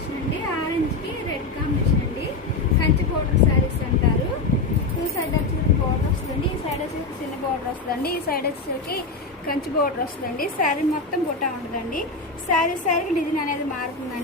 Combination అండి, ఆరెంజ్కి red combination అండి. Kanchi border saris అంటారు. టూ సైడ్ వచ్చేసి బోర్డర్ వస్తుంది, ఈ సైడ్ వచ్చేసి చిన్న బోర్డర్ వస్తుందండి, ఈ సైడ్ వచ్చేసరికి కంచి బోర్డర్ వస్తుందండి. శారీ మొత్తం బుట్ట ఉంటుందండి. శారీకి డిజైన్ అనేది మారుతుందండి.